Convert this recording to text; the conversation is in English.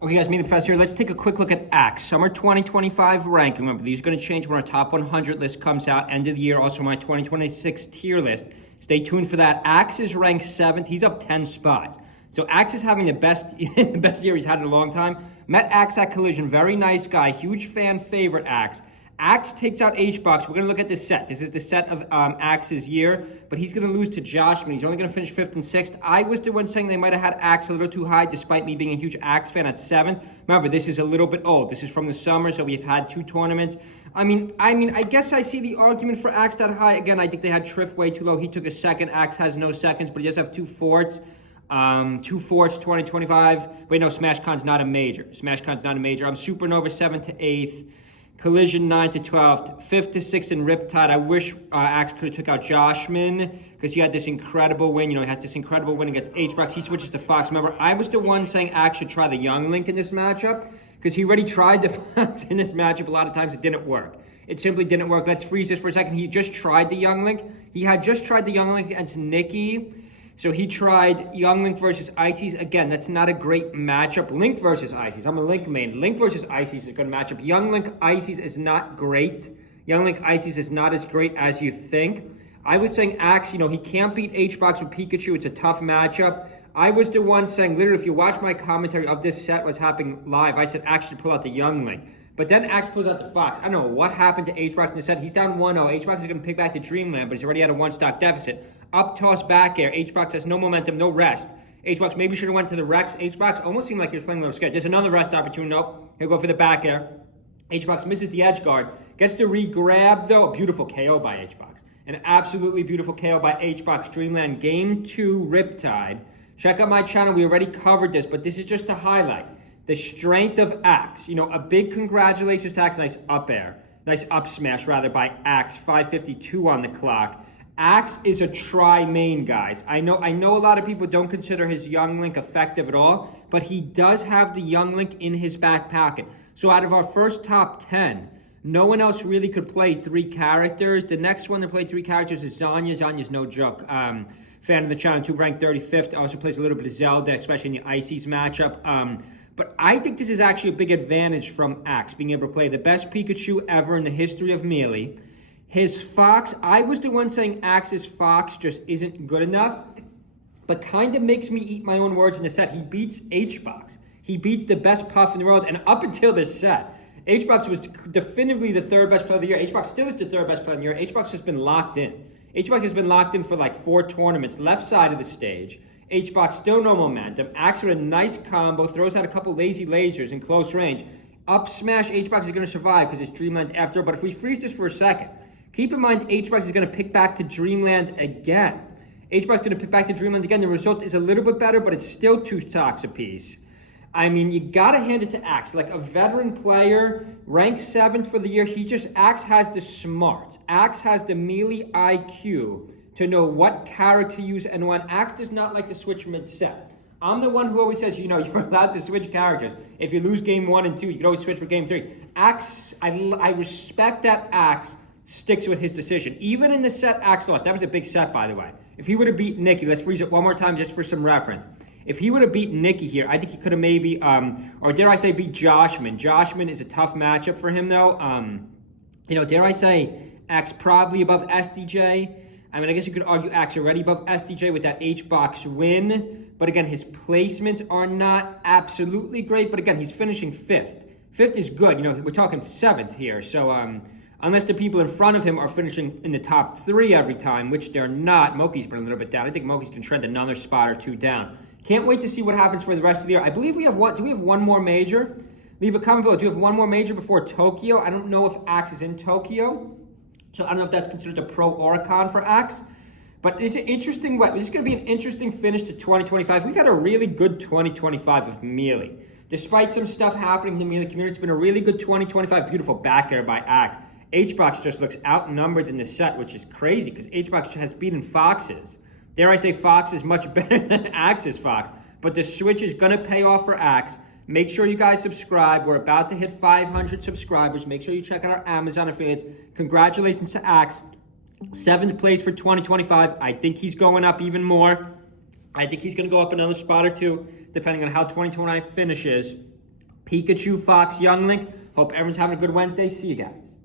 Okay, guys, me the professor here. Let's take a quick look at Axe. Summer 2025 ranking. Remember, these are going to change when our top 100 list comes out. End of the year, also my 2026 tier list. Stay tuned for that. Axe is ranked 7th. He's up 10 spots. So Axe is having the best year he's had in a long time. Met Axe at Collision. Very nice guy. Huge fan favorite, Axe. Axe takes out H-Box. We're going to look at this set. This is the set of Axe's year, but he's going to lose to Joshman. He's only going to finish 5th and 6th. I was the one saying they might have had Axe a little too high, despite me being a huge Axe fan at 7th. Remember, this is a little bit old. This is from the summer, so we've had 2 tournaments. I guess I see the argument for Axe that high. Again, I think they had Triff way too low. He took a second. Axe has no seconds, but he does have 2 forts. 2 forts, 2025. Wait, no, SmashCon's not a major. SmashCon's not a major. I'm Supernova 7th to 8th. Collision 9th to 12th, 5th to 6th in Riptide. I wish Axe could have took out Joshman because he had this incredible win. You know, he has this incredible win against H-Box. He switches to Fox. Remember, I was the one saying Axe should try the Young Link in this matchup because he already tried the Fox in this matchup. A lot of times it didn't work. It simply didn't work. Let's freeze this for a second. He just tried the Young Link. He had just tried the Young Link against Nikki. So he tried Young Link versus Ices. Again, that's not a great matchup. Link versus Ices. I'm a Link main. Link versus Ices is a good matchup. Young Link Ices is not great. Young Link Ices is not as great as you think. I was saying Axe, you know, he can't beat H-Box with Pikachu. It's a tough matchup. I was the one saying, literally, if you watch my commentary of this set, what's happening live, I said Axe should pull out the Young Link. But then Axe pulls out the Fox. I don't know what happened to H-Box in the set. He's down 1-0. H-Box is going to pick back to Dreamland, but he's already at a 1-stock deficit. Up toss back air. H-Box has no momentum, no rest. H-Box maybe should have went to the Rex. H-Box almost seemed like he was playing a little scared. There's another rest opportunity. Nope. He'll go for the back air. H-Box misses the edge guard. Gets the re-grab, though. A beautiful KO by H-Box. An absolutely beautiful KO by H-Box. Dreamland Game 2 Riptide. Check out my channel. We already covered this, but this is just to highlight the strength of Axe. You know, a big congratulations to Axe. Nice up air. Nice up smash, rather, by Axe. 5:52 on the clock. Axe is a try-main, guys. I know a lot of people don't consider his Young Link effective at all, but he does have the Young Link in his back pocket. So out of our first top 10, no one else really could play 3 characters. The next one to play 3 characters is Zanya. Zanya's no joke. Fan of the channel, too, ranked 35th. Also plays a little bit of Zelda, especially in the Ices matchup. But I think this is actually a big advantage from Axe, being able to play the best Pikachu ever in the history of Melee. His Fox, I was the one saying Axe's Fox just isn't good enough, but kind of makes me eat my own words in the set. He beats H-Box. He beats the best Puff in the world, and up until this set, H-Box was definitively the 3rd best player of the year. H-Box still is the 3rd best player of the year. H-Box has been locked in. H-Box has been locked in for like 4 tournaments, left side of the stage. H-Box still no momentum. Axe with a nice combo, throws out a couple lazy lasers in close range. Up smash, H-Box is going to survive because it's Dreamland after, but if we freeze this for a second, keep in mind, H-Box is going to pick back to Dreamland again. H-Box is going to pick back to Dreamland again. The result is a little bit better, but it's still 2 stocks apiece. I mean, you got to hand it to Axe. Like a veteran player, ranked 7th for the year. Axe has the smarts. Axe has the melee IQ to know what character to use and when. Axe does not like to switch mid-set. I'm the one who always says, you know, you're allowed to switch characters. If you lose game 1 and 2, you can always switch for game 3. Axe, I respect that Axe sticks with his decision. Even in the set Axe lost, that was a big set, by the way. If he would have beaten Nikki, let's freeze it one more time just for some reference. If he would have beaten Nikki here, I think he could have maybe, or dare I say, beat Joshman. Joshman is a tough matchup for him, though. You know, dare I say, Axe probably above SDJ. I mean, I guess you could argue Axe already above SDJ with that H-Box win. But again, his placements are not absolutely great. But again, he's finishing 5th. 5th is good. You know, we're talking 7th here. So, unless the people in front of him are finishing in the top 3 every time, which they're not. Moki's been a little bit down. I think Moki's can trend another spot or 2 down. Can't wait to see what happens for the rest of the year. I believe we have do we have one more major? Leave a comment below. Do we have one more major before Tokyo? I don't know if Axe is in Tokyo. So I don't know if that's considered a pro or a con for Axe. But it's an interesting way. This is going to be an interesting finish to 2025. We've had a really good 2025 of Melee. Despite some stuff happening in the Melee community, it's been a really good 2025. Beautiful back air by Axe. H-Box just looks outnumbered in this set, which is crazy because H-Box has beaten Foxes. Dare I say Fox is much better than Axe's Fox. But the switch is going to pay off for Axe. Make sure you guys subscribe. We're about to hit 500 subscribers. Make sure you check out our Amazon affiliates. Congratulations to Axe. 7th place for 2025. I think he's going up even more. I think he's going to go up another spot or 2, depending on how 2025 finishes. Pikachu, Fox, Young Link. Hope everyone's having a good Wednesday. See you guys.